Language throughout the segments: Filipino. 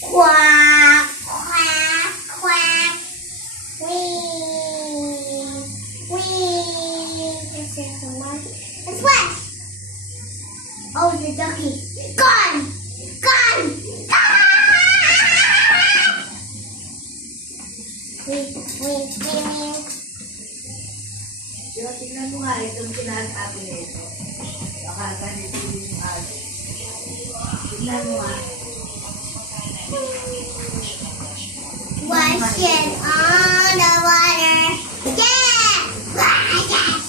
Quack, quack, quack. Wee, wee. This is the one. It's what? Oh, the ducky. Gone! Gone! Wee, wee, wee, wee. Pero tingnan mo nga, itong sinasabi nito. Baka ganito yung aso. Wash it on the water. Yeah! Wash it!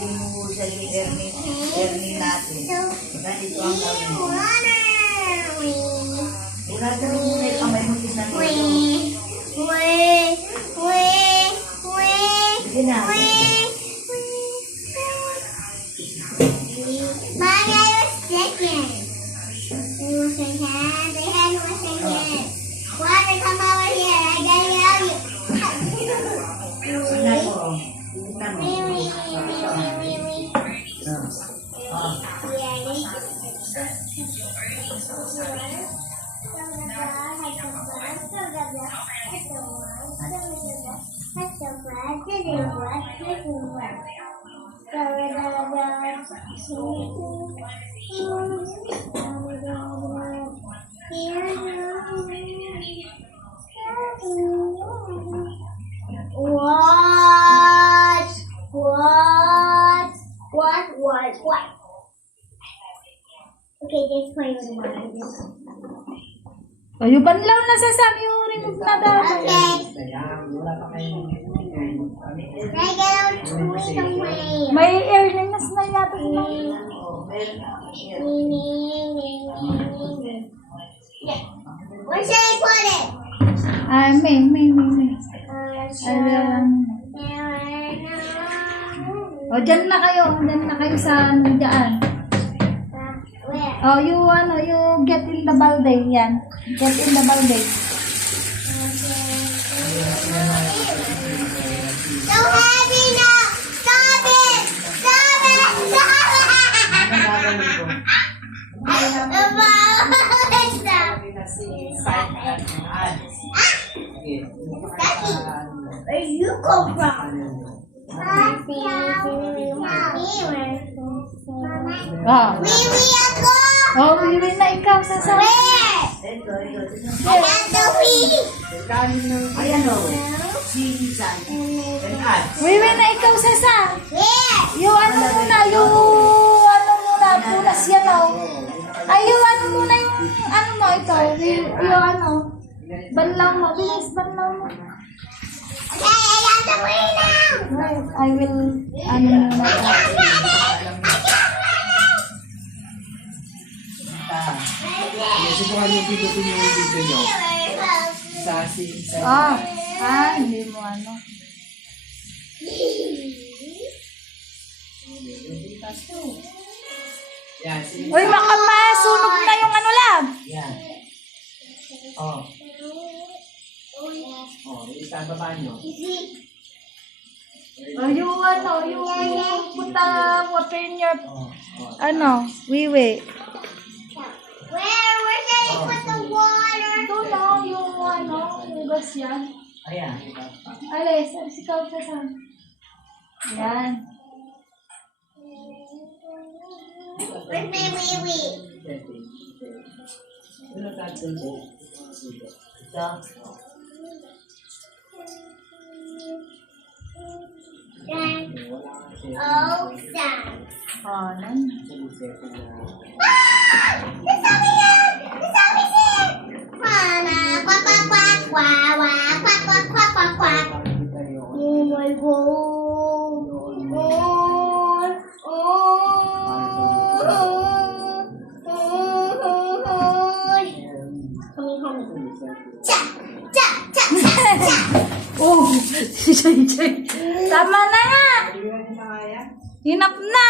Mo sa i-erni natin. Ganito ang Wala ka rin yung kamay mo tisan Wee! Wee! Wee! Wee! hand, the hand come over here, I you. What? What? What? What? What? Okay, just play with the water. Kayo banlaw na sa sabi yung remove na dapat. Okay. Wala pa kayong Can I get out Ah, may, may, may, may. Lang. O, dyan na kayo. Dyan na kayo sa, ano, dyan. Where? O, you, ano, you get in the balde. Yan. Get in the balde. So heavy now! Stop it! Stop it! Stop it! Ball! Stop! Start at add. Okay. Where you come from? Ah. Wiwi ako! Oh, wiwi na ikaw sa sa. Where? Ito, ito. ito. I got the wee! Ayan o. And add. Wiwi na ikaw sa sa. Where? Yung ito, yung, yung ano, banlaw mo, bilis banlaw mo. Okay, the wee now! I will, ano! Ah. Subukan niyo pindutin yung video niyo. Sa si sa Ah, hindi mo ano. Uy, baka Oh. Oh, isa ang baba nyo. Oh, ano? yung ano, yung. Ano, wiwi. Where? Where should I the water? Doon no, yung ano, yung yan. Ayan. Alay, si Kao sa saan? Ayan. Where's my wiwi? Where's my wiwi? Wee? Ano natin po? Ito. Then, Wala kasi. oh, sun. Oh, nan. Ah! Nasabi yan! Nasabi yan! Mana, quack, quack, quack, quack, quack, quack, quack, quack, quack, quack. Oh my god. Oh, Oh, si Jay Jay. Tama na nga. Hinap na.